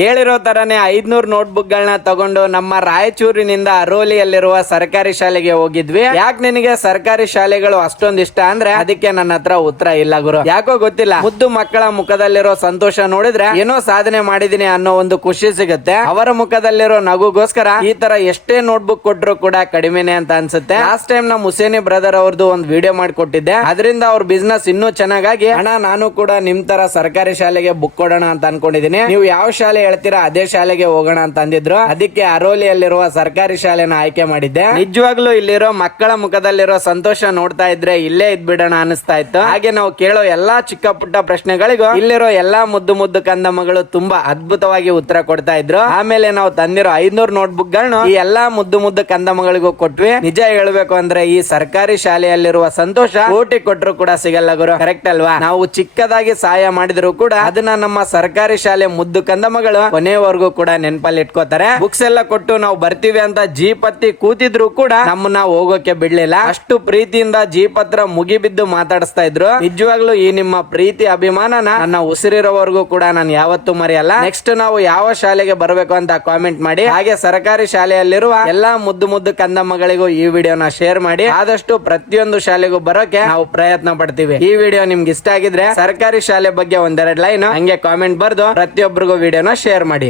ಹೇಳಿರೋ ತರನೇ 500 ನೋಟ್ಬುಕ್ ಗಳನ್ನ ತಗೊಂಡು ನಮ್ಮ ರಾಯಚೂರಿನಿಂದ ಅರೋಲಿಯಲ್ಲಿರುವ ಸರ್ಕಾರಿ ಶಾಲೆಗೆ ಹೋಗಿದ್ವಿ. ಯಾಕೆ ನಿನಗೆ ಸರ್ಕಾರಿ ಶಾಲೆಗಳು ಅಷ್ಟೊಂದು ಇಷ್ಟ ಅಂದ್ರೆ ಅದಕ್ಕೆ ನನ್ನ ಹತ್ರ ಉತ್ತರ ಇಲ್ಲ ಗುರು. ಯಾಕೋ ಗೊತ್ತಿಲ್ಲ, ಮುದ್ದು ಮಕ್ಕಳ ಮುಖದಲ್ಲಿರೋ ಸಂತೋಷ ನೋಡಿದ್ರೆ ಏನೋ ಸಾಧನೆ ಮಾಡಿದೀನಿ ಅನ್ನೋ ಒಂದು ಖುಷಿ ಸಿಗುತ್ತೆ. ಅವರ ಮುಖದಲ್ಲಿರೋ ನಗುಗೋಸ್ಕರ ಈ ತರ ಎಷ್ಟೇ ನೋಟ್ಬುಕ್ ಕೊಟ್ರು ಕೂಡ ಕಡಿಮೆನೆ ಅಂತ ಅನ್ಸುತ್ತೆ. ಲಾಸ್ಟ್ ಟೈಮ್ ನಮ್ಮ ಹುಸೇನಿ ಬ್ರದರ್ ಅವ್ರದ್ದು ಒಂದು ವಿಡಿಯೋ ಮಾಡಿಕೊಟ್ಟಿದ್ದೆ. ಅದರಿಂದ ಅವ್ರ ಬಿಸ್ನೆಸ್ ಇನ್ನೂ ಚೆನ್ನಾಗಾಗಿ ಅಣ್ಣ ನಾನು ಕೂಡ ನಿಮ್ ತರ ಸರ್ಕಾರಿ ಶಾಲೆಗೆ ಬುಕ್ ಕೊಡೋಣ ಅಂತ ಅನ್ಕೊಂಡಿದೀನಿ, ನೀವು ಯಾವ ಶಾಲೆ ಹೇಳ್ತೀರಾ ಅದೇ ಶಾಲೆಗೆ ಹೋಗೋಣ ಅಂತ ಅಂದಿದ್ರು. ಅದಕ್ಕೆ ಅರೋಲಿಯಲ್ಲಿರುವ ಸರ್ಕಾರಿ ಶಾಲೆನ ಆಯ್ಕೆ ಮಾಡಿದ್ದೆ. ನಿಜವಾಗ್ಲೂ ಇಲ್ಲಿರೋ ಮಕ್ಕಳ ಮುಖದಲ್ಲಿರೋ ಸಂತೋಷ ನೋಡ್ತಾ ಇದ್ರೆ ಇಲ್ಲೇ ಇದ್ಬಿಡೋಣ ಅನಿಸ್ತಾ ಇತ್ತು. ಹಾಗೆ ನಾವು ಕೇಳೋ ಎಲ್ಲಾ ಚಿಕ್ಕ ಪುಟ್ಟ ಪ್ರಶ್ನೆಗಳಿಗೂ ಇಲ್ಲಿರೋ ಎಲ್ಲಾ ಮುದ್ದು ಮುದ್ದು ಕಂದಮ್ಮಗಳು ತುಂಬಾ ಅದ್ಭುತವಾಗಿ ಉತ್ತರ ಕೊಡ್ತಾ ಇದ್ರು. ಆಮೇಲೆ ನಾವು ತಂದಿರೋ 500 ನೋಟ್ಬುಕ್ ಗಳನ್ನ ಈ ಎಲ್ಲಾ ಮುದ್ದು ಮುದ್ದು ಕಂದಮ್ಮಗಳಿಗೂ ಕೊಟ್ವಿ. ನಿಜ ಹೇಳ್ಬೇಕು ಅಂದ್ರೆ ಈ ಸರ್ಕಾರಿ ಶಾಲೆಯಲ್ಲಿರುವ ಸಂತೋಷ ಕೋಟಿ ಕೊಟ್ಟರು ಕೂಡ ಸಿಗಲ್ಲ ಗುರು, ಕರೆಕ್ಟ್ ಅಲ್ವಾ? ನಾವು ಚಿಕ್ಕದಾಗಿ ಸಹಾಯ ಮಾಡಿದ್ರು ಕೂಡ ಅದನ್ನ ನಮ್ಮ ಸರ್ಕಾರಿ ಶಾಲೆ ಮುದ್ದು ಕಂದಮ್ಮಗಳು ಕೊನೆಯವರೆಗೂ ಕೂಡ ನೆನಪಲ್ಲಿ ಇಟ್ಕೋತಾರೆ. ಬುಕ್ಸ್ ಎಲ್ಲ ಕೊಟ್ಟು ನಾವು ಬರ್ತೀವಿ ಅಂತ ಜೀಪ್ ಹತ್ತಿ ಕೂತಿದ್ರು ಕೂಡ ನಮ್ಮನ್ನ ಹೋಗೋಕೆ ಬಿಡ್ಲಿಲ್ಲ. ಅಷ್ಟು ಪ್ರೀತಿಯಿಂದ ಜೀಪ್ ಹತ್ರ ಮುಗಿಬಿದ್ದು ಮಾತಾಡಿಸ್ತಾ ಇದ್ರು. ನಿಜವಾಗ್ಲೂ ಈ ನಿಮ್ಮ ಪ್ರೀತಿ ಅಭಿಮಾನನ ನನ್ನ ಉಸಿರಿರೋವರೆಗೂ ಕೂಡ ನಾನು ಯಾವತ್ತೂ ಮರೆಯಲ್ಲ. ನೆಕ್ಸ್ಟ್ ನಾವು ಯಾವ ಶಾಲೆಗೆ ಬರಬೇಕು ಅಂತ ಕಾಮೆಂಟ್ ಮಾಡಿ. ಹಾಗೆ ಸರ್ಕಾರಿ ಶಾಲೆಯಲ್ಲಿರುವ ಎಲ್ಲಾ ಮುದ್ದು ಮುದ್ದು ಕಂದಮ್ಮಗಳಿಗೂ ಈ ವಿಡಿಯೋನ ಶೇರ್ ಮಾಡಿ. ಆದಷ್ಟು ಪ್ರತಿಯೊಂದು ಶಾಲೆಗೂ ಬರೋಕೆ ನಾವು ಪ್ರಯತ್ನ ಪಡ್ತೀವಿ. ಈ ವಿಡಿಯೋ ನಿಮ್ಗೆ ಇಷ್ಟ ಆಗಿದ್ರೆ ಸರ್ಕಾರಿ ಶಾಲೆ ಬಗ್ಗೆ ಒಂದೆರಡು ಲೈನ್ ಹಂಗೆ ಕಾಮೆಂಟ್ ಬರ್ದು ಪ್ರತಿಯೊಬ್ಬರಿಗೂ ವಿಡಿಯೋನ ಶೇರ್ ಮಾಡಿ.